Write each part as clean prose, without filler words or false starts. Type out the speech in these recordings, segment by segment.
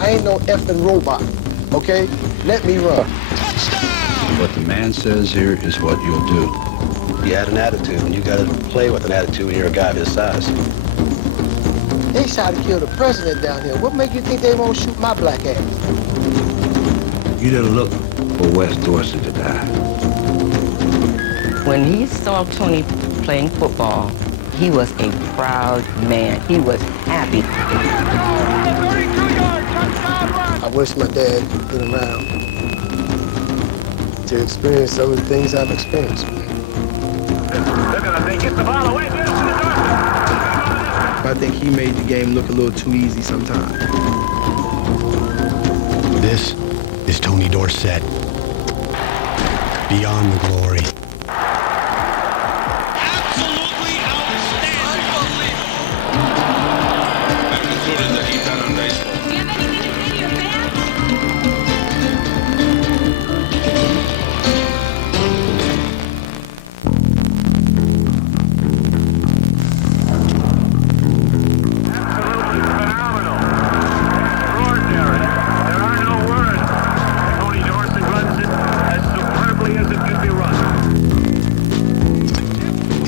I ain't no effing robot, okay? Let me run. What the man says here is what you'll do. You had an attitude, and you got to play with an attitude when you're a guy of his size. They tried to kill the president down here. What make you think they won't shoot my black ass? You didn't look for Wes Dorsett to die. When he saw Tony playing football, he was a proud man. He was happy. I wish my dad had been around to experience some of the things I've experienced. I think he made the game look a little too easy sometimes. This is Tony Dorsett. Beyond the glory. Absolutely outstanding. Unbelievable. As good as he's done on baseball. Do you have anything to say to your fans?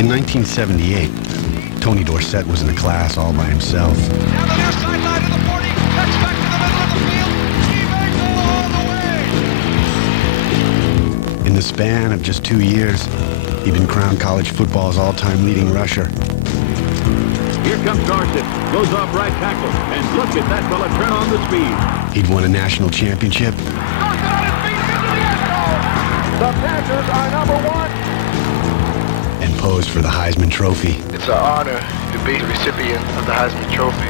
In 1978, Tony Dorsett was in a class all by himself. Down the near sideline to the 40, cuts back to the middle of the field. He makes it all the way. In the span of just 2 years, he'd been crowned college football's all-time leading rusher. Here comes Dorsett, goes off right tackle, and look at that fella turn on the speed. He'd won a national championship. Dorsett on his feet into the end zone. The Panthers are number one. And posed for the Heisman Trophy. It's an honor to be the recipient of the Heisman Trophy.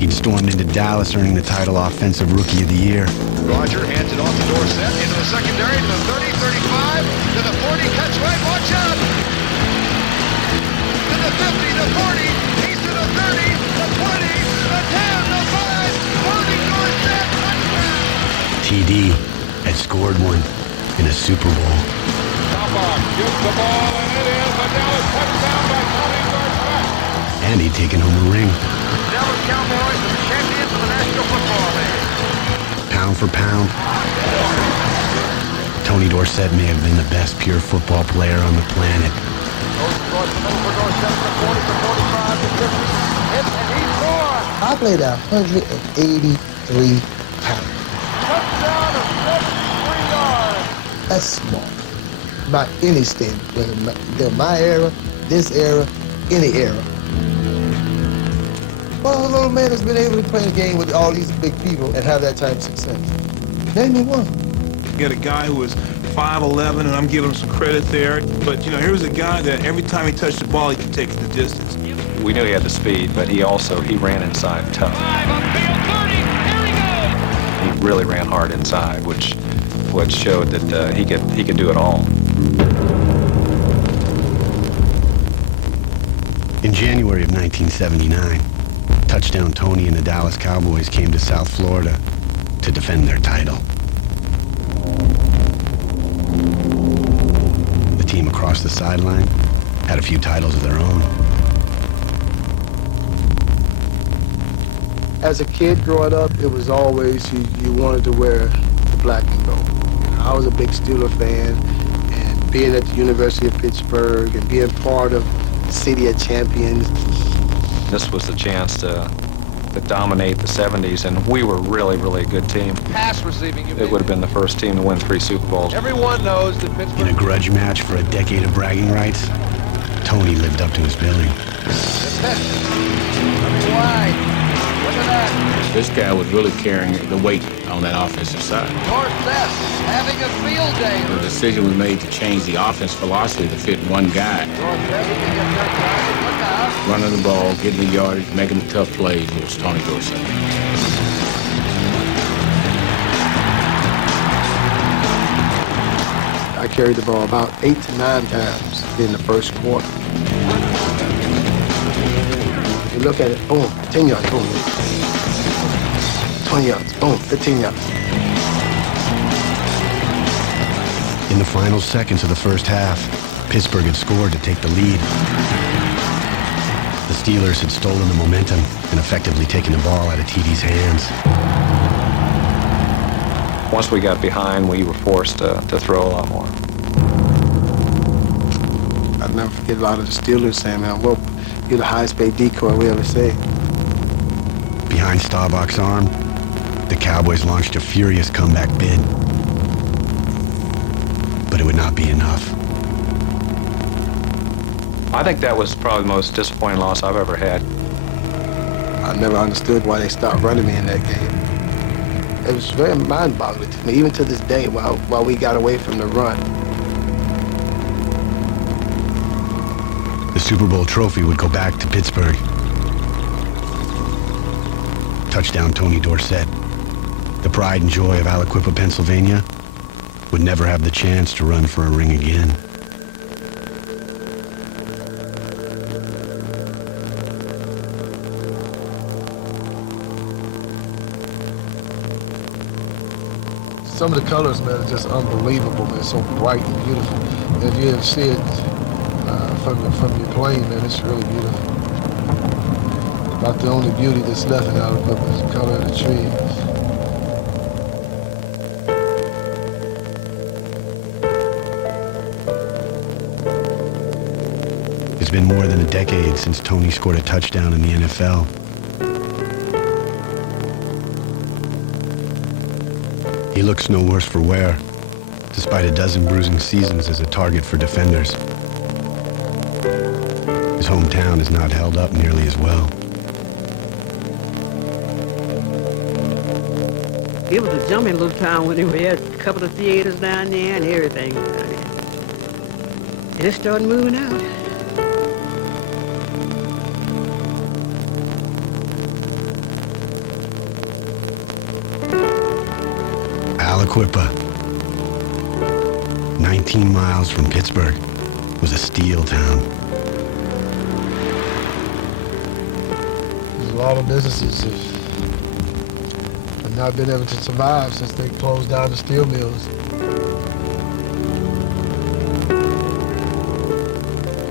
He'd stormed into Dallas, earning the title Offensive Rookie of the Year. Roger hands it off to Dorsett into the secondary to the 30, 35, to the 40, cuts right, watch out! To the 50, the 40, he's to the 30, the 20, the 10, the 5, Tony Dorsett, touchdown! TD had scored one in a Super Bowl. Tombach gives the ball, and it is a Dallas touchdown by Tony Dorsett. And he'd taken home a ring. Dallas Cowboys are the champions of the National Football League. Pound for pound, Tony Dorsett may have been the best pure football player on the planet. I played 183 pounds. Touchdown of 73 yards. That's small. By any standard, whether my era, this era, any era. Well, a little man has been able to play a game with all these big people and have that type of success. Name me one. You got a guy who was 5'11", and I'm giving him some credit there. But, you know, here was a guy that every time he touched the ball, he could take it the distance. We knew he had the speed, but he ran inside tough. 5 on field 30, here he goes! He really ran hard inside, which showed that he could do it all. In January of 1979, Touchdown Tony and the Dallas Cowboys came to South Florida to defend their title. The team across the sideline had a few titles of their own. As a kid growing up, it was always you wanted to wear the black and gold. I was a big Steeler fan, and being at the University of Pittsburgh and being part of the City of Champions. This was the chance to dominate the 70s, and we were really, really a good team. Pass receiving. It would have been the first team to win 3 Super Bowls. Everyone knows that Pittsburgh... In a grudge match for a decade of bragging rights, Tony lived up to his billing. Wide. Look at that. This guy was really carrying the weight on that offensive side. Dorsett having a field day. The decision was made to change the offense philosophy to fit one guy. Running the ball, getting the yardage, making the tough plays. It was Tony Dorsett. I carried the ball about 8 to 9 times in the first quarter. You look at it, boom, 10 yards, boom. 20 yards, boom, 15 yards. In the final seconds of the first half, Pittsburgh had scored to take the lead. The Steelers had stolen the momentum and effectively taken the ball out of TD's hands. Once we got behind, we were forced to throw a lot more. I'll never forget a lot of the Steelers saying, man, well, you're the highest paid decoy we ever see. Behind Staubach's arm, the Cowboys launched a furious comeback bid. But it would not be enough. I think that was probably the most disappointing loss I've ever had. I never understood why they stopped running me in that game. It was very mind-boggling to me, even to this day, while we got away from the run. The Super Bowl trophy would go back to Pittsburgh. Touchdown Tony Dorsett. The pride and joy of Aliquippa, Pennsylvania, would never have the chance to run for a ring again. Some of the colors, man, are just unbelievable, man. So bright and beautiful. And if you ever see it from your plane, man, it's really beautiful. About the only beauty that's left in Aliquippa is the color of the trees. It's been more than a decade since Tony scored a touchdown in the NFL. He looks no worse for wear, despite a dozen bruising seasons as a target for defenders. His hometown has not held up nearly as well. It was a jumping little town when we had a couple of theaters down there and everything down there. And it started moving out. Aliquippa, 19 miles from Pittsburgh, was a steel town. There's a lot of businesses have not been able to survive since they closed down the steel mills.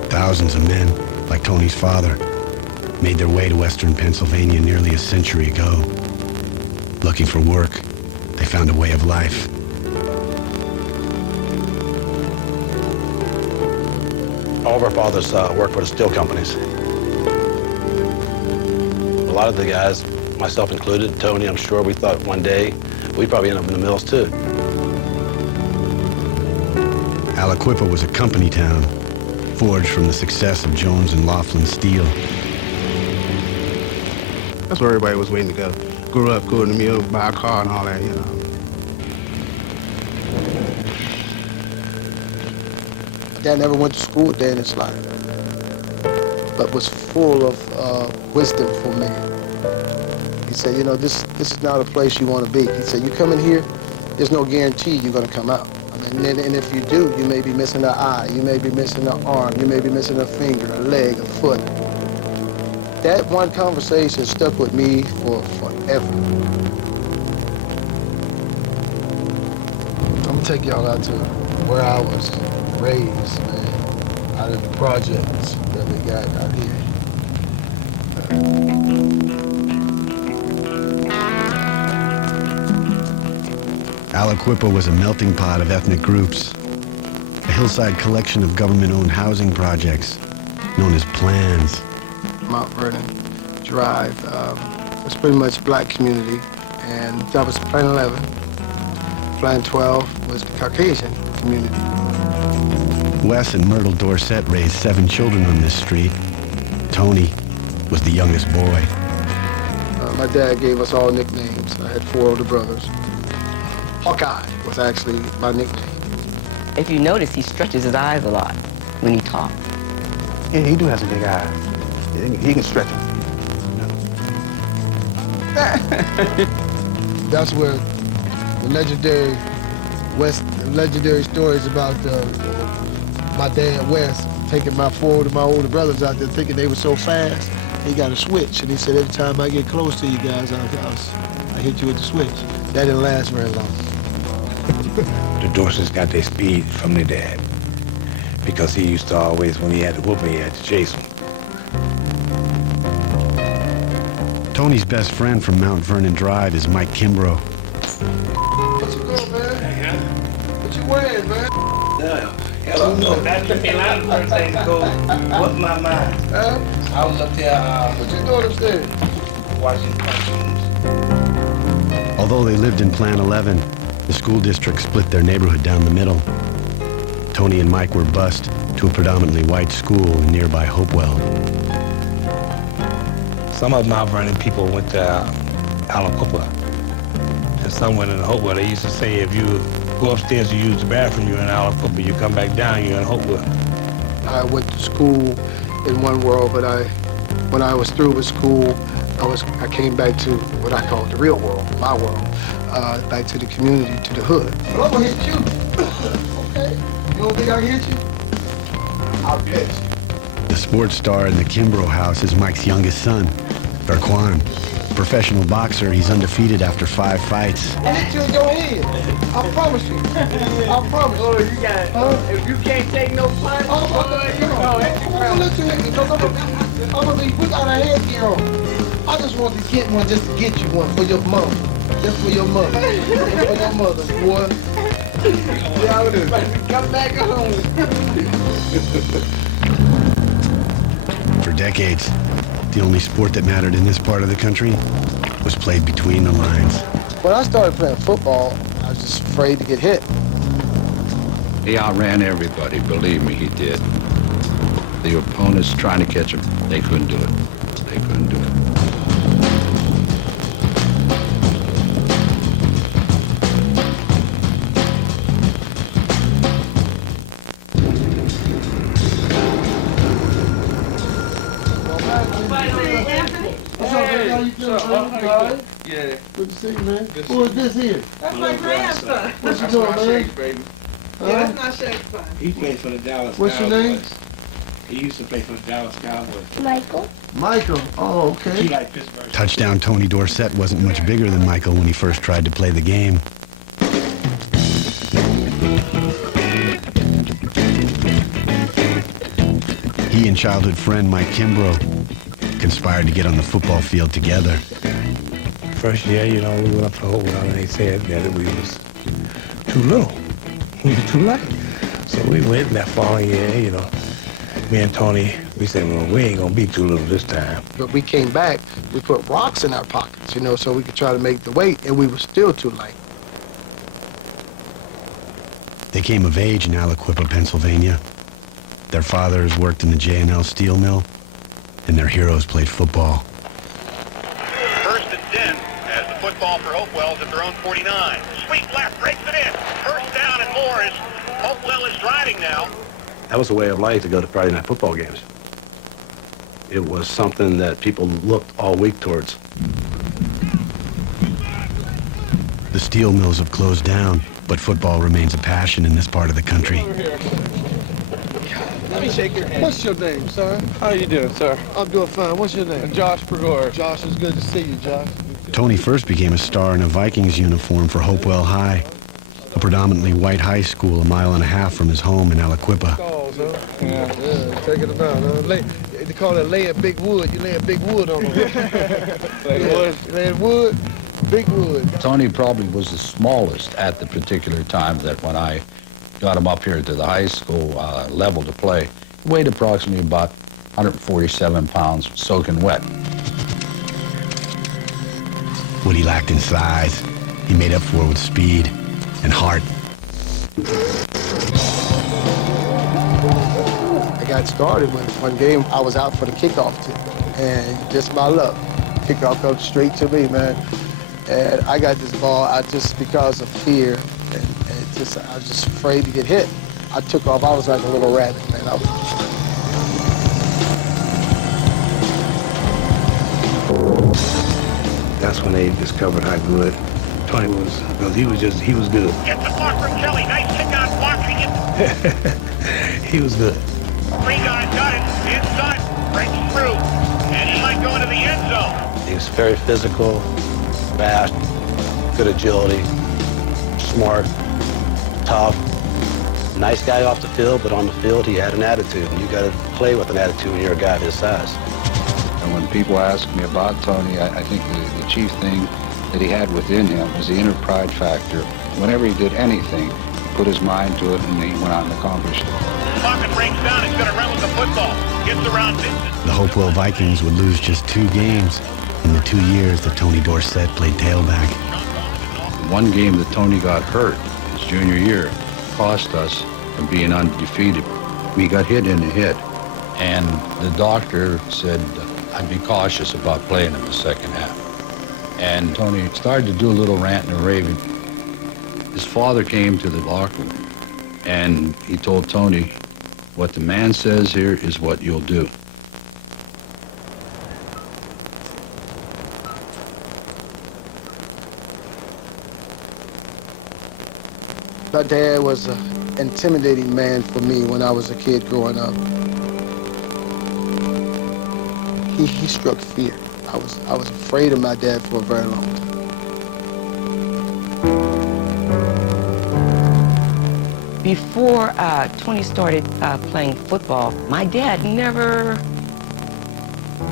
Thousands of men, like Tony's father, made their way to western Pennsylvania nearly a century ago. Looking for work, they found a way of life. All of our fathers worked for the steel companies. A lot of the guys, myself included, Tony, I'm sure, we thought one day we'd probably end up in the mills too. Aliquippa was a company town, forged from the success of Jones and Laughlin Steel. That's where everybody was waiting to go. Grew up, go to the mill, buy a car and all that, you know. Dad never went to school a day in his life, but was full of wisdom for me. He said, you know, this is not a place you want to be. He said, you come in here, there's no guarantee you're going to come out. I mean, and if you do, you may be missing an eye, you may be missing an arm, you may be missing a finger, a leg, a foot. That one conversation stuck with me for forever. I'm going to take y'all out to where I was raised, man, out of the projects that we got out here. Aliquippa was a melting pot of ethnic groups, a hillside collection of government-owned housing projects known as plans. Mount Vernon Drive was pretty much black community, and that was Plan 11. Plan 12 was the Caucasian community. Wes and Myrtle Dorsett raised 7 children on this street. Tony was the youngest boy. My dad gave us all nicknames. I had 4 older brothers. Hawkeye was actually my nickname. If you notice, he stretches his eyes a lot when he talks. Yeah, he do have some big eyes. He can stretch them. That's where the legendary stories about my dad Wes taking my 4 of my older brothers out there thinking they were so fast, he got a switch. And he said, every time I get close to you guys, I hit you with the switch. That didn't last very long. The Dorsetts got their speed from their dad because he used to always, when he had to whoop him, he had to chase him. Tony's best friend from Mount Vernon Drive is Mike Kimbrough. What you doing, man? What you wearing, man? Hello. That took me a lot of first thing to go. What's my mind? Huh? I was up there. What you doing upstairs? Washing shoes. Although they lived in Plan 11, the school district split their neighborhood down the middle. Tony and Mike were bused to a predominantly white school in nearby Hopewell. Some of Mount Vernon people went to Aliquippa. And some went in Hopewell. They used to say if you go upstairs to use the bathroom, you're in Aliquippa. You come back down, you're in Hopewell. I went to school in one world, but when I was through with school, I came back to what I call the real world, my world, back to the community, to the hood. Well, I'm gonna hit you. Okay. You don't think I can hit you? I'll catch you. The sports star in the Kimbrough house is Mike's youngest son, Verquan. Professional boxer, he's undefeated after 5 fights. I'll hit you in your head. I promise you. I promise you. Oh, you got it. If you can't take no punch, I'm gonna let you hit me, because I'm gonna be without a headgear on. I just want to get one just to get you one for your mother. Just for your mother. Just for your mother, boy. Yeah, I would come back home. For decades, the only sport that mattered in this part of the country was played between the lines. When I started playing football, I was just afraid to get hit. He outran everybody, believe me, he did. The opponents trying to catch him, they couldn't do it. They couldn't do it. How you doing, man? Yeah. Good to see you, man. Who is this here? That's my grandson. What you doing, man? Baby. Yeah, that's not Shake's son. He played for the Dallas What's your Cowboys. name? He used to play for the Dallas Cowboys. Michael. Michael. Oh, He okay. liked Pittsburgh. Touchdown Tony Dorsett wasn't much bigger than Michael when he first tried to play the game. He and childhood friend Mike Kimbrough conspired to get on the football field together. First year, we went up to Hopewell and they said that we was too little. We were too light. So we went that following year, me and Tony, we said, well, we ain't gonna be too little this time. But we came back, we put rocks in our pockets, so we could try to make the weight, and we were still too light. They came of age in Aliquippa, Pennsylvania. Their fathers worked in the J&L steel mill, and their heroes played football. First and 10 as the football for Hopewell is at their own 49. Sweep left, breaks it in. First down and more as Hopewell is driving now. That was a way of life to go to Friday night football games. It was something that people looked all week towards. The steel mills have closed down, but football remains a passion in this part of the country. Let me shake your hand. What's your name, sir? How you doing, sir? I'm doing fine. What's your name? Josh Pregor. Josh, it's good to see you, Josh. Tony first became a star in a Vikings uniform for Hopewell High, a predominantly white high school a mile and a half from his home in Aliquippa. Yeah, take it about. They call it laying big wood. You laying big wood on them. Laying wood, big wood. Tony probably was the smallest at the particular time that when I got him up here to the high school level to play. He weighed approximately about 147 pounds, soaking wet. What he lacked in size, he made up for with speed and heart. I got started when one game I was out for the kickoff team, and just my luck, kickoff comes straight to me, man. And I got this ball, just because of fear, and I was just afraid to get hit. I took off. I was like a little rabbit, man. That's when they discovered how good Tony was, because he was good. Gets the block from Kelly. Nice kick-out blocking it. He was good. Three guys got it. Inside. Breaks through. And he might go into the end zone. He was very physical, fast, good agility, smart, tough. Nice guy off the field, but on the field he had an attitude, and you got to play with an attitude when you're a guy his size. And when people ask me about Tony, I think the chief thing that he had within him was the inner pride factor. Whenever he did anything, he put his mind to it and he went out and accomplished it. Pocket breaks down. He's going to run with the football. Gets around distance. The Hopewell Vikings would lose just 2 games in the 2 years that Tony Dorsett played tailback. One game that Tony got hurt his junior year cost us from being undefeated. We got hit in the head, and the doctor said I'd be cautious about playing in the second half. And Tony started to do a little ranting and raving. His father came to the locker room, and he told Tony, what the man says here is what you'll do. My dad was an intimidating man for me when I was a kid growing up. He struck fear. I was afraid of my dad for a very long time. Before Tony started playing football, my dad never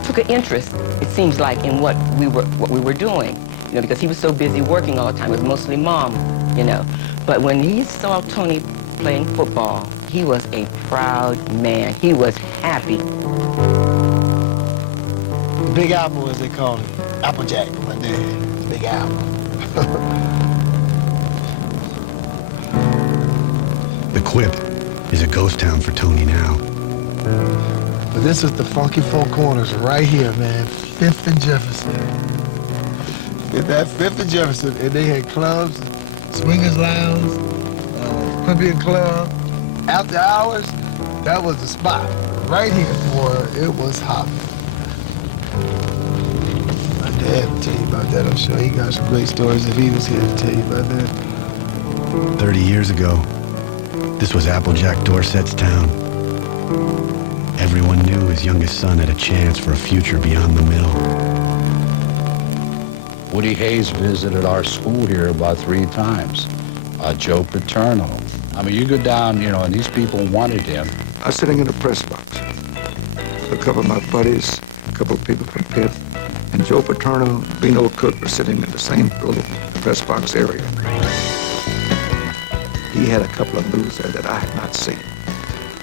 took an interest, it seems like, in what we were doing, you know, because he was so busy working all the time. It was mostly Mom, you know. But when he saw Tony playing football, he was a proud man. He was happy. Big Apple, as they call it. Applejack, my dad. Big Apple. The Quip is a ghost town for Tony now. But this is the Funky Four Corners right here, man. 5th and Jefferson. At that 5th and Jefferson, and they had clubs, Swingers Lounge, Olympian Club. After hours, that was the spot. Right here, boy, it was hot. My dad would tell you about that. I'm sure he got some great stories if he was here to tell you about that. 30 years ago, this was Applejack Dorsett's town. Everyone knew his youngest son had a chance for a future beyond the mill. Woody Hayes visited our school here about 3 times. Joe Paterno. I mean, you go down, you know, and these people wanted him. I was sitting in the press box. A couple of my buddies, a couple of people from Pitt, and Joe Paterno, Bino Cook were sitting in the same little press box area. He had a couple of moves there that I had not seen.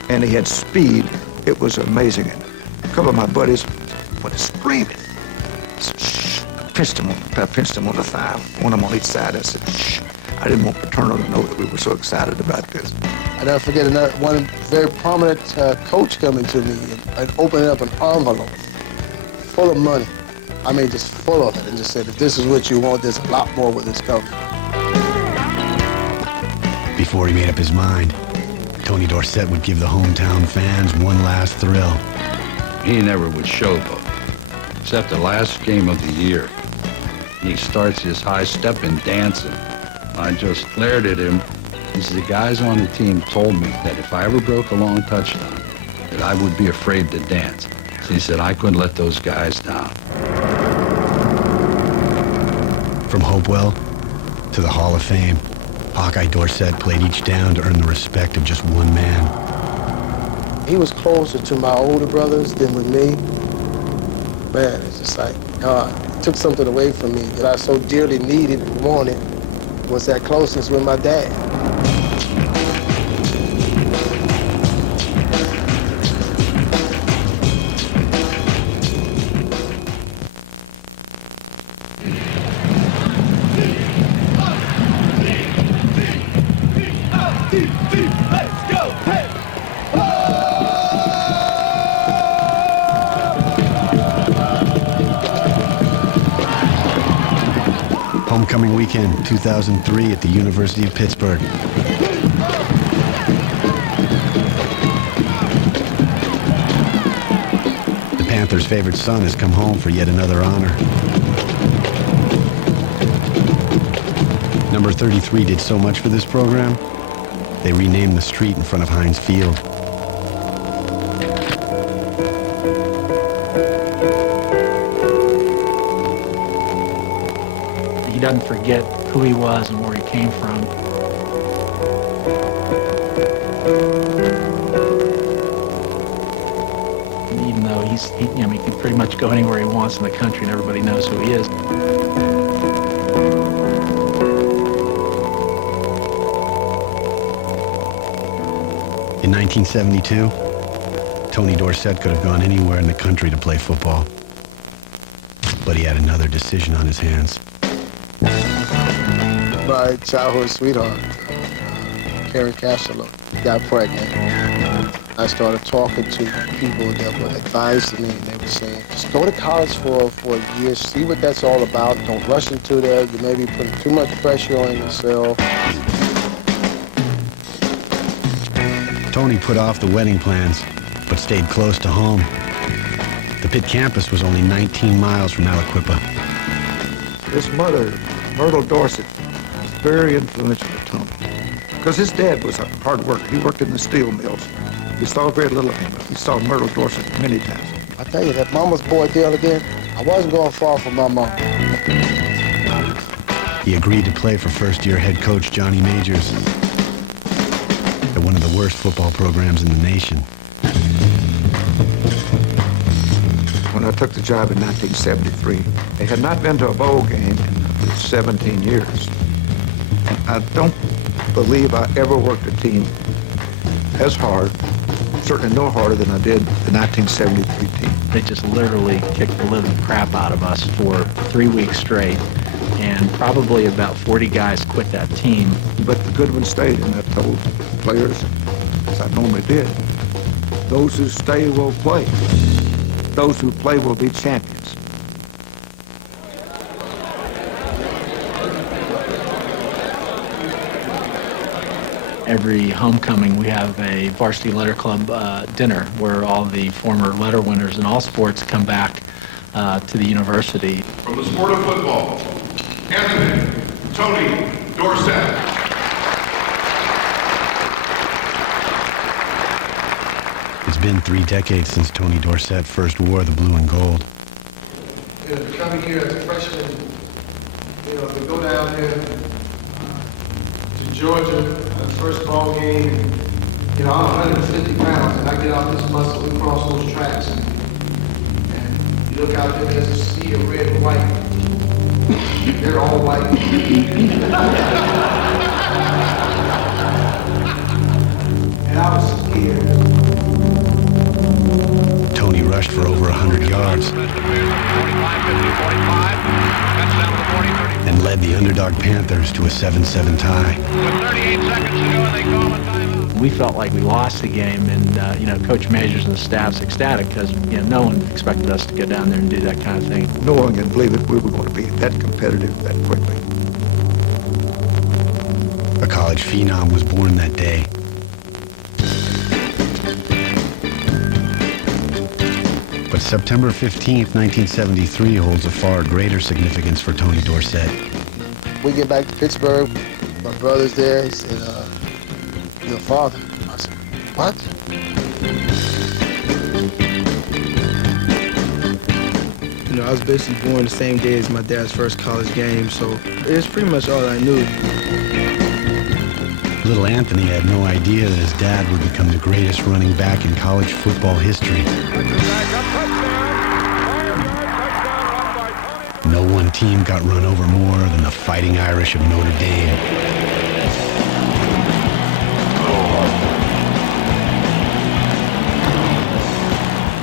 And he had speed. It was amazing. And a couple of my buddies were screaming. I said, shh. I pinched him on the thigh, one of them on each side. I said, shh. I didn't want Paterno to know that we were so excited about this. I'll never forget one very prominent coach coming to me and opening up an envelope full of money. I mean, just full of it, and just said, if this is what you want, there's a lot more with this coming. Before he made up his mind, Tony Dorsett would give the hometown fans one last thrill. He never would showboat, except the last game of the year. He starts his high-stepping dancing. I just glared at him. He said, the guys on the team told me that if I ever broke a long touchdown, that I would be afraid to dance. So he said, I couldn't let those guys down. From Hopewell to the Hall of Fame, Hawkeye Dorsett played each down to earn the respect of just one man. He was closer to my older brothers than with me. Man, it's just like, God took something away from me that I so dearly needed and wanted, was that closeness with my dad. Homecoming weekend, 2003 at the University of Pittsburgh. The Panthers' favorite son has come home for yet another honor. Number 33 did so much for this program, they renamed the street in front of Heinz Field. He doesn't forget who he was and where he came from. And even though he He can pretty much go anywhere he wants in the country and everybody knows who he is. In 1972, Tony Dorsett could have gone anywhere in the country to play football. But he had another decision on his hands. My childhood sweetheart, Karen Castelo, got pregnant. I started talking to people that were advising me, and they were saying, just go to college for a year, see what that's all about. Don't rush into that. You may be putting too much pressure on yourself. Tony put off the wedding plans, but stayed close to home. The Pitt campus was only 19 miles from Aliquippa. His mother, Myrtle Dorsett, was very influential to Tony, because his dad was a hard worker. He worked in the steel mills. We saw very little of him, but we saw Myrtle Dorsett many times. I tell you, that mama's boy deal again, I wasn't going far from my mom. He agreed to play for first-year head coach Johnny Majors at one of the worst football programs in the nation. When I took the job in 1973, they had not been to a bowl game in 17 years. And I don't believe I ever worked a team as hard, certainly no harder than I did the 1973 team. They just literally kicked the living crap out of us for 3 weeks straight, and probably about 40 guys quit that team. But the good ones stayed, and I told players, as I normally did, those who stay will play. Those who play will be champions. Every homecoming, we have a varsity letter club dinner where all the former letter winners in all sports come back to the university. From the sport of football, Anthony Tony Dorsett. It's been 3 decades since Tony Dorsett first wore the blue and gold. Coming here as a freshman, to go down there to Georgia, the first ball game, I'm 150 pounds, and I get off this bus and we cross those tracks, and you look out there, there's a sea of red and white. They're all white. And I was scared. Tony rushed for over 100 yards and led the underdog Panthers to a 7-7 tie. We felt like we lost the game, and Coach Majors and the staff's ecstatic because no one expected us to go down there and do that kind of thing. No one can believe that we were going to be that competitive that quickly. A college phenom was born that day. But September 15th, 1973 holds a far greater significance for Tony Dorsett. We get back to Pittsburgh, my brother's there, he said, your father. I said, what? I was basically born the same day as my dad's first college game, so it's pretty much all I knew. Little Anthony had no idea that his dad would become the greatest running back in college football history. No one team got run over more than the Fighting Irish of Notre Dame.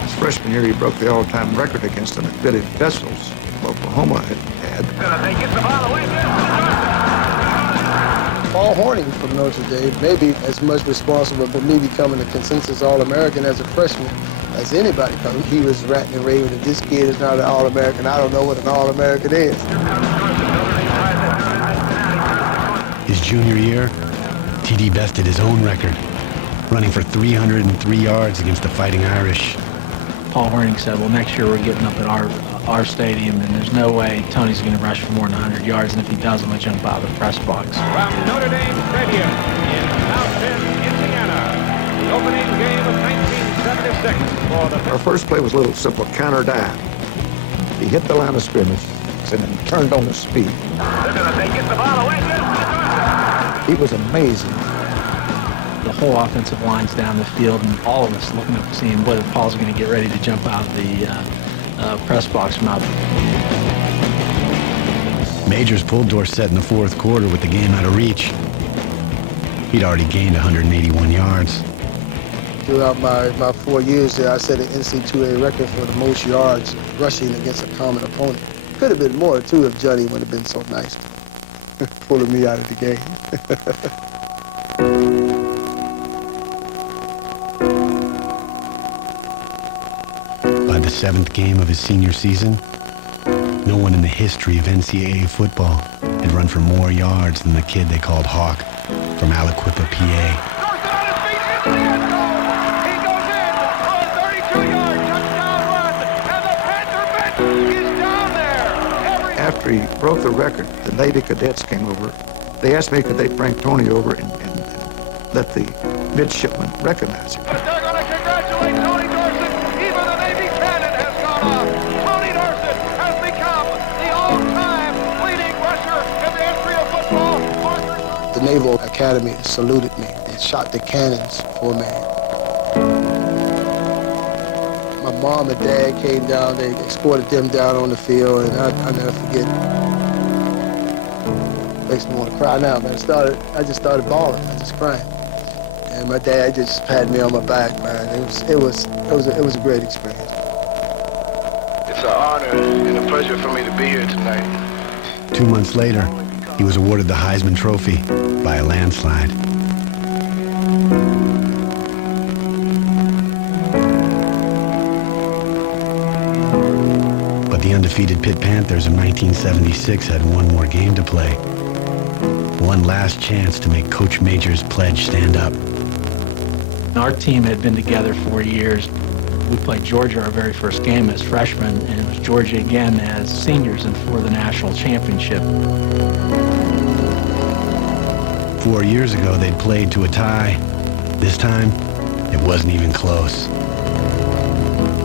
His freshman year, he broke the all-time record against them at Billy Vessel's. Oklahoma had. Paul Hornung from Notre Dame may be as much responsible for me becoming a consensus All-American as a freshman as anybody, because he was ranting and raving that this kid is not an All-American. I don't know what an All-American is. His junior year, TD bested his own record, running for 303 yards against the Fighting Irish. Paul Hornung said, well, next year we're getting up at our stadium, and there's no way Tony's going to rush for more than 100 yards, and if he does, I'm going to jump out of the press box. From Notre Dame Stadium in South Bend, Indiana, the opening game of 1976 for the... Our first play was a little simple counter dive. He hit the line of scrimmage and then turned on the speed. They're going to get the ball away. He was amazing. the whole offensive line's down the field, and all of us looking up, seeing whether Paul's going to get ready to jump out of the press box or not. Majors pulled Dorsett in the fourth quarter with the game out of reach. He'd already gained 181 yards. Throughout my 4 years there, I set an NC2A record for the most yards rushing against a common opponent. Could have been more, too, if Johnny would have been so nice pulling me out of the game. By the 7th game of his senior season, no one in the history of NCAA football had run for more yards than the kid they called Hawk from Aliquippa, PA. After he broke the record, the Navy cadets came over. They asked me could they bring Tony over and let the midshipmen recognize him. But they're going to congratulate Tony Dorsett. Even the Navy cannon has gone off. Tony Dorsett has become the all-time leading rusher in the history of football. The Naval Academy saluted me. They shot the cannons for me. My mom and dad came down. They escorted them down on the field, and I never forget. Makes me want to cry now, man. I just started bawling. I just crying. And my dad just patted me on my back, man. It was a great experience. It's an honor and a pleasure for me to be here tonight. 2 months later, he was awarded the Heisman Trophy by a landslide. But the undefeated Pitt Panthers of 1976 had one more game to play. One last chance to make Coach Major's pledge stand up. Our team had been together 4 years. We played Georgia our very first game as freshmen, and it was Georgia again as seniors and for the national championship. 4 years ago, they'd played to a tie. This time, it wasn't even close.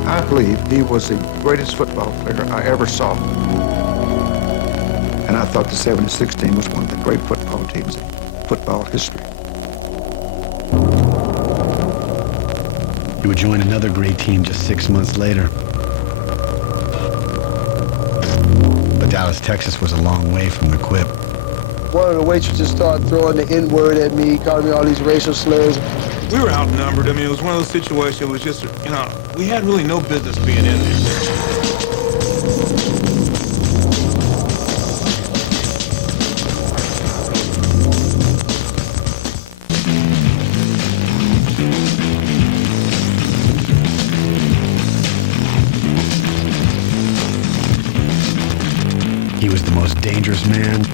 I believe he was the greatest football player I ever saw. And I thought the 76 team was one of the great football teams in football history. He would join another great team just 6 months later. But Dallas, Texas was a long way from the quip. One of the waitresses started throwing the N-word at me, calling me all these racial slurs. We were outnumbered. I mean, it was one of those situations, it was just, we had really no business being in there. He was the most dangerous man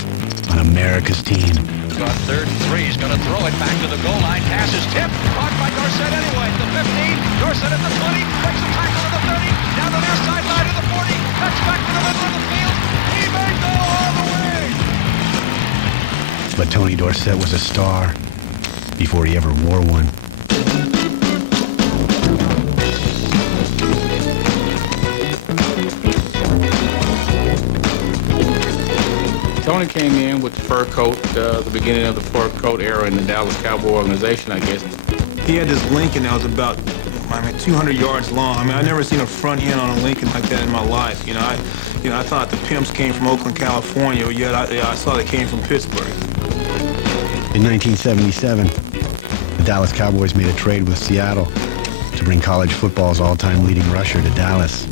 on America's team. On 3rd and 3, he's going to throw it back to the goal line. Pass is tipped. Caught by Dorsett anyway. The 15. Dorsett at the 20. Takes a tackle to the 30. Down the near sideline to the 40. Cuts back to the middle of the field. He may go all the way. But Tony Dorsett was a star before he ever wore one. Tony came in with the fur coat, the beginning of the fur coat era in the Dallas Cowboy organization, I guess. He had this Lincoln that was about, 200 yards long. I mean, I've never seen a front end on a Lincoln like that in my life. I thought the pimps came from Oakland, California, yet I saw they came from Pittsburgh. In 1977, the Dallas Cowboys made a trade with Seattle to bring college football's all-time leading rusher to Dallas.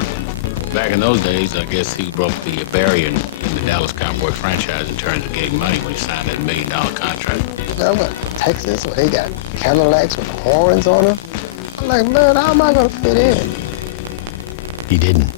Back in those days, I guess he broke the barrier in the Dallas Cowboy franchise in terms of getting money when he signed that $1 million contract. I'm like, Texas, where they got Cadillacs with horns on them. I'm like, man, how am I going to fit in? He didn't.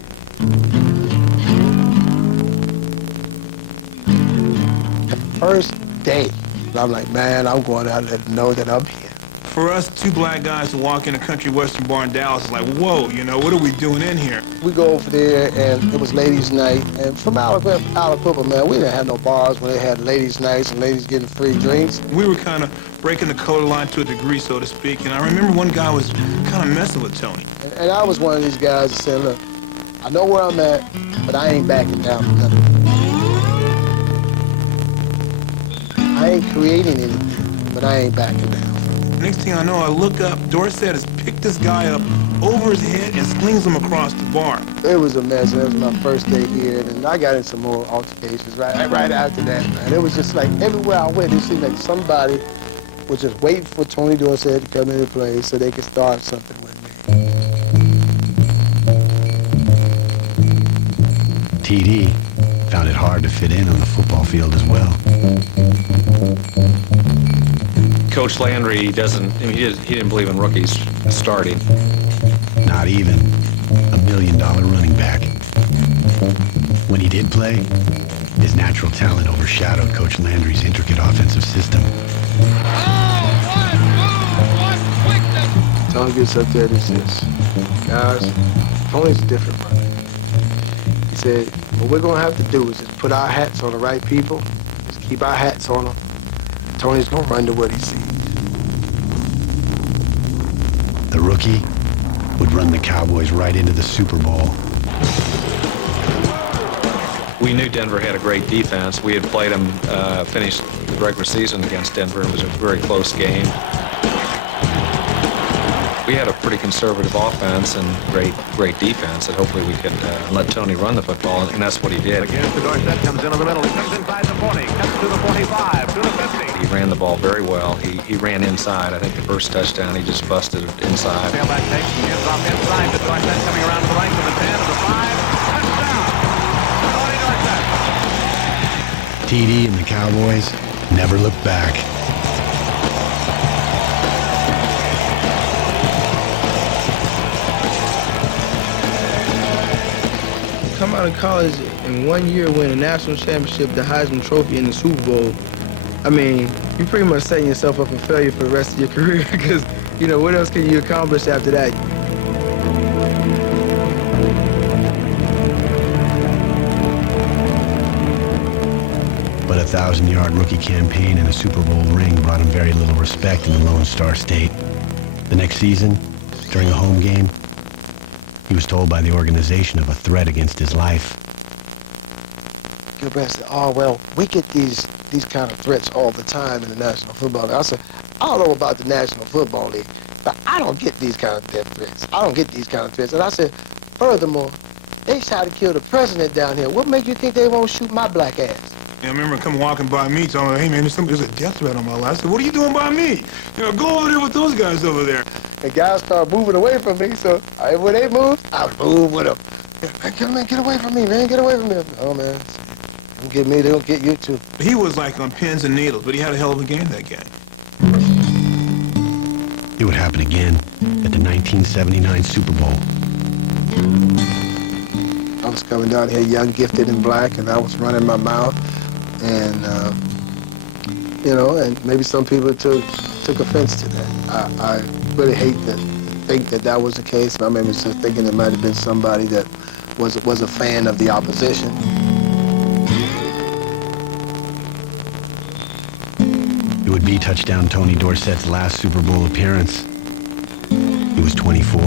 The first day, I'm like, man, I'm going out and let them know that I'm here. For us, two black guys to walk in a country western bar in Dallas is like, whoa, what are we doing in here? We go over there, and it was ladies' night. And from Aliquippa, man, we didn't have no bars when they had ladies' nights and ladies getting free drinks. We were kind of breaking the color line to a degree, so to speak. And I remember one guy was kind of messing with Tony. And I was one of these guys that said, look, I know where I'm at, but I ain't backing down for nothing. I ain't creating anything, but I ain't backing down. Next thing I know, I look up, Dorsett has picked this guy up over his head and slings him across the bar. It was a mess. It was my first day here, and I got in some more altercations right after that, man. It was just like everywhere I went, it seemed like somebody was just waiting for Tony Dorsett to come in and play so they could start something with me. TD found it hard to fit in on the football field as well. Coach Landry, he didn't believe in rookies starting. Not even $1 million running back. When he did play, his natural talent overshadowed Coach Landry's intricate offensive system. Tony gets up there and says, guys, Tony's a different runner. He said, what we're gonna have to do is just put our hats on the right people, just keep our hats on them. Tony's gonna run to what he sees. The rookie would run the Cowboys right into the Super Bowl. We knew Denver had a great defense. We had played them, finished the regular season against Denver. It was a very close game. We had a pretty conservative offense and great defense, and hopefully we could let Tony run the football, and that's what he did. Again to Dorsett, comes into the middle. He comes inside the 40, cuts to the 45, to the 50. He ran the ball very well. He ran inside. I think the first touchdown, he just busted it inside. Tailback takes, hands off inside to Dorsett, coming around to the right to the 10, to the 5. Touchdown! Tony Dorsett. TD and the Cowboys never looked back. Come out of college in 1 year, win a national championship, the Heisman Trophy, and the Super Bowl. I mean, you're pretty much setting yourself up for failure for the rest of your career because, you know, what else can you accomplish after that? But a 1,000-yard rookie campaign and a Super Bowl ring brought him very little respect in the Lone Star State. The next season, during a home game, he was told by the organization of a threat against his life. Gilbert said, oh, well, we get these kind of threats all the time in the National Football League. I said, I don't know about the National Football League, but I don't get these kind of death threats. I don't get these kind of threats. And I said, furthermore, they tried to kill the president down here. What makes you think they won't shoot my black ass? I remember him coming walking by me, telling me, hey, man, there's a death threat on my life. I said, what are you doing by me? You know, go over there with those guys over there. The guys started moving away from me, so when they moved, I would move with them. Man, get away from me, man, get away from me. Oh, man, don't get me, they'll get you too. He was like on pins and needles, but he had a hell of a game that game. It would happen again at the 1979 Super Bowl. I was coming down here young, gifted, and black, and I was running my mouth. And, you know, and maybe some people took offense to that. I really hate to think that was the case. I remember just thinking it might have been somebody that was a fan of the opposition. It would be touchdown Tony Dorsett's last Super Bowl appearance. He was 24.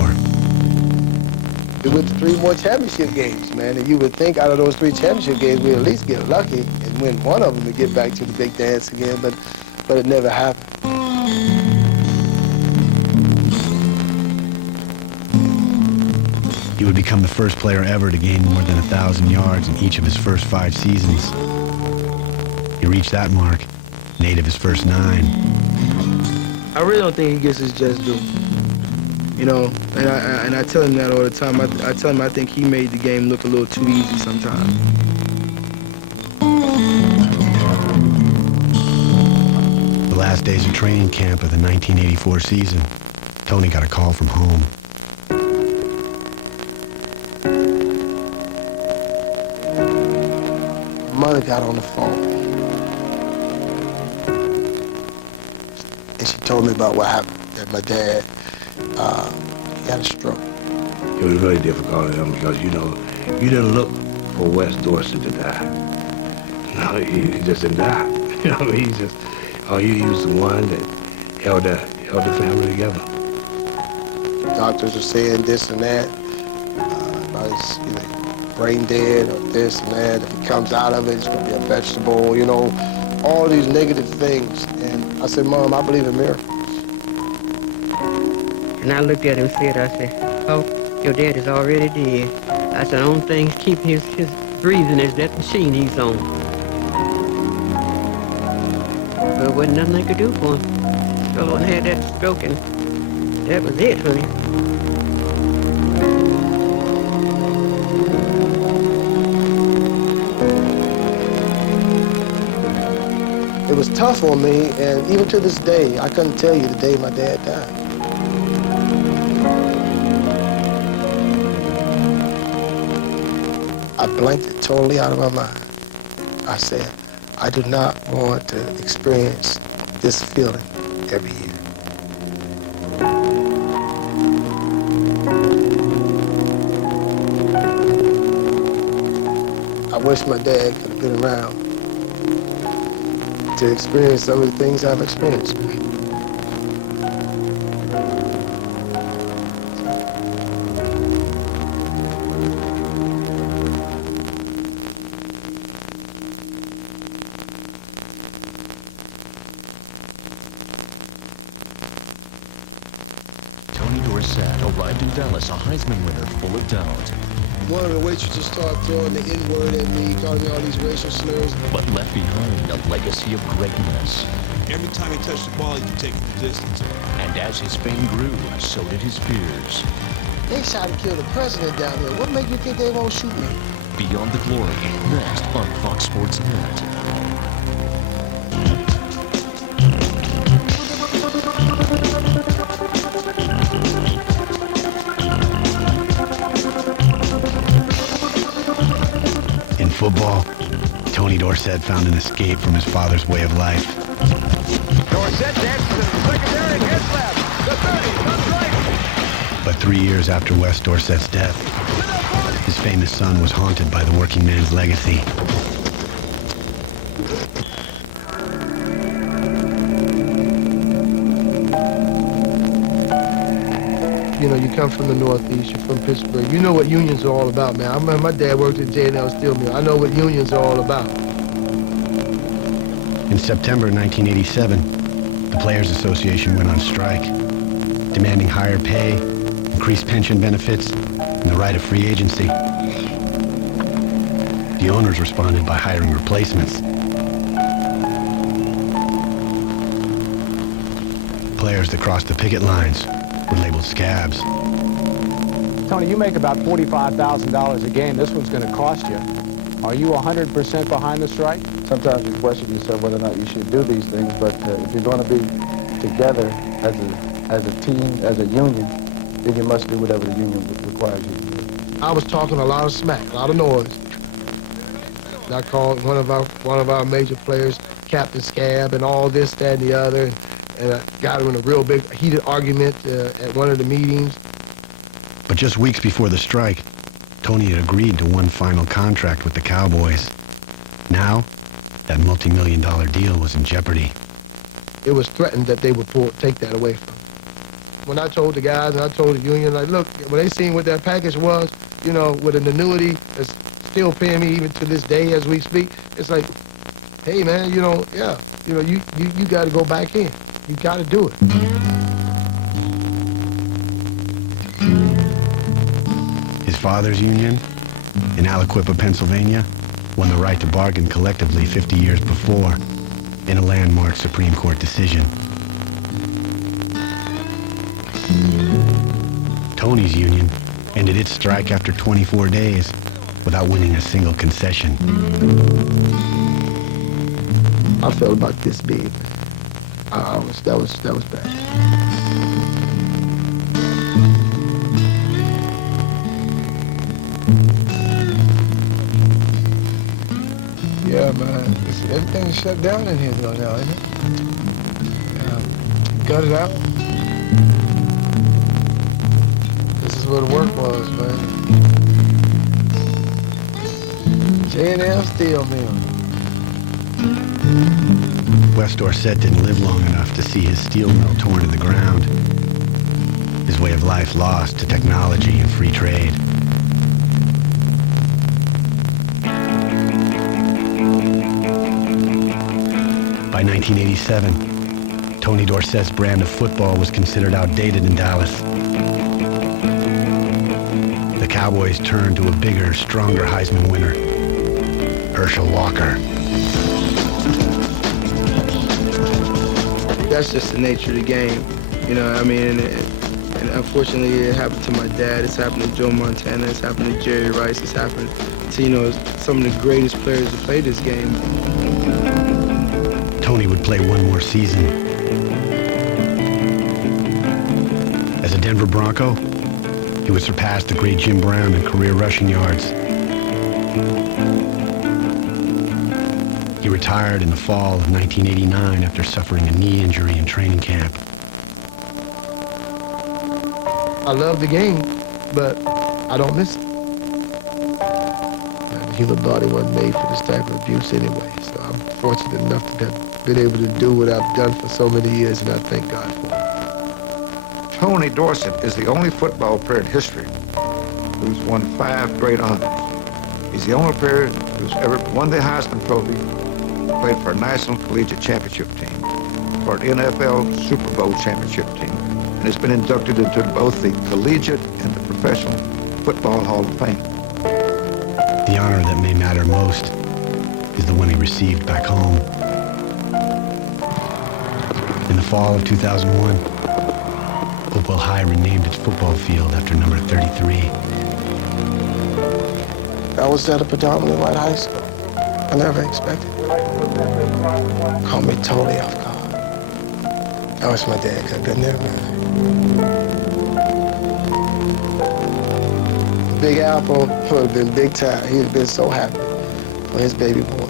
We went to 3 more championship games, man, and you would think out of those 3 championship games we'd at least get lucky and win one of them to get back to the big dance again, but it never happened. He would become the first player ever to gain more than 1,000 yards in each of his first 5 seasons. He reached that mark, 8 of his first 9. I really don't think he gets his just due. You know, and I tell him that all the time. I tell him I think he made the game look a little too easy sometimes. The last days of training camp of the 1984 season, Tony got a call from home. Mother got on the phone, and she told me about what happened, that my dad he had a stroke. It was really difficult on him because, you know, you didn't look for Wes Dorsett to die. No, he just didn't die. You know, he was the one that held the family together. Doctors are saying this and that about his, you know, brain dead or this and that. If he comes out of it, it's going to be a vegetable, you know, all these negative things. And I said, Mom, I believe in miracles. And I looked at him and said, I said, oh, your dad is already dead. I said, the only thing keeping his breathing is that machine he's on. But there wasn't nothing I could do for him. Fellow had that stroke, and that was it, honey. It was tough on me, and even to this day, I couldn't tell you the day my dad died. I blanked it totally out of my mind. I said, I do not want to experience this feeling every year. I wish my dad could have been around to experience some of the things I've experienced. Tony Dorsett arrived in Dallas, a Heisman winner full of doubt. One of the waitresses started throwing the N-word at me, calling me all these racial slurs. But left behind a legacy of greatness. Every time he touched the ball, he could take it the distance. And as his fame grew, so did his fears. They shot and killed the president down here. What made you think they won't shoot me? Beyond the Glory, next on Fox Sports Net. In football, Tony Dorsett found an escape from his father's way of life. Dorsett dances to the secondary, gets left. The 30, comes right. But 3 years after Wes Dorsett's death, his famous son was haunted by the working man's legacy. You know, you come from the Northeast, you're from Pittsburgh. You know what unions are all about, man. I remember my dad worked at J&L Steel Mill. I know what unions are all about. In September 1987, the Players Association went on strike, demanding higher pay, increased pension benefits, and the right of free agency. The owners responded by hiring replacements. Players that crossed the picket lines were labeled scabs. Tony, you make about $45,000 a game. This one's going to cost you. Are you 100% behind the strike? Sometimes you question yourself whether or not you should do these things, but if you're going to be together as a team, as a union, then you must do whatever the union requires you to do. I was talking a lot of smack, a lot of noise. And I called one of our major players Captain Scab and all this, that, and the other, and I got him in a real big heated argument at one of the meetings. But just weeks before the strike, Tony had agreed to one final contract with the Cowboys. Now, that multi-million-dollar deal was in jeopardy. It was threatened that they would take that away from him. When I told the guys and I told the union, like, look, when they seen what that package was, you know, with an annuity that's still paying me even to this day as we speak, it's like, hey, man, you know, yeah, you know, you got to go back in. You got to do it. His father's union in Aliquippa, Pennsylvania, won the right to bargain collectively 50 years before in a landmark Supreme Court decision. Tony's union ended its strike after 24 days without winning a single concession. I felt about this big, man. That was bad. Yeah, man. Everything's shut down in here though now, isn't it? Yeah. Got it out. This is where the work was, man. J&L Steel Mill. Wes Dorsett didn't live long enough to see his steel mill torn to the ground, his way of life lost to technology and free trade. By 1987, Tony Dorsett's brand of football was considered outdated in Dallas. Cowboys turned to a bigger, stronger Heisman winner, Herschel Walker. That's just the nature of the game, you know. I mean, and unfortunately, it happened to my dad. It's happened to Joe Montana. It's happened to Jerry Rice. It's happened to, you know, some of the greatest players to play this game. Tony would play one more season. As a Denver Bronco, he would surpass the great Jim Brown in career rushing yards. He retired in the fall of 1989 after suffering a knee injury in training camp. I love the game, but I don't miss it. The human body wasn't made for this type of abuse anyway, so I'm fortunate enough to have been able to do what I've done for so many years, and I thank God for it. Tony Dorsett is the only football player in history who's won 5 great honors. He's the only player who's ever won the Heisman Trophy, played for a National Collegiate Championship team, for an NFL Super Bowl championship team, and has been inducted into both the Collegiate and the Professional Football Hall of Fame. The honor that may matter most is the one he received back home. In the fall of 2001, Hopewell High renamed its football field after number 33. I was at a predominantly white high school. I never expected it. Caught me totally off guard. I wish my dad could have been there, man. Big Apple would have been big time. He'd have been so happy for his baby boy.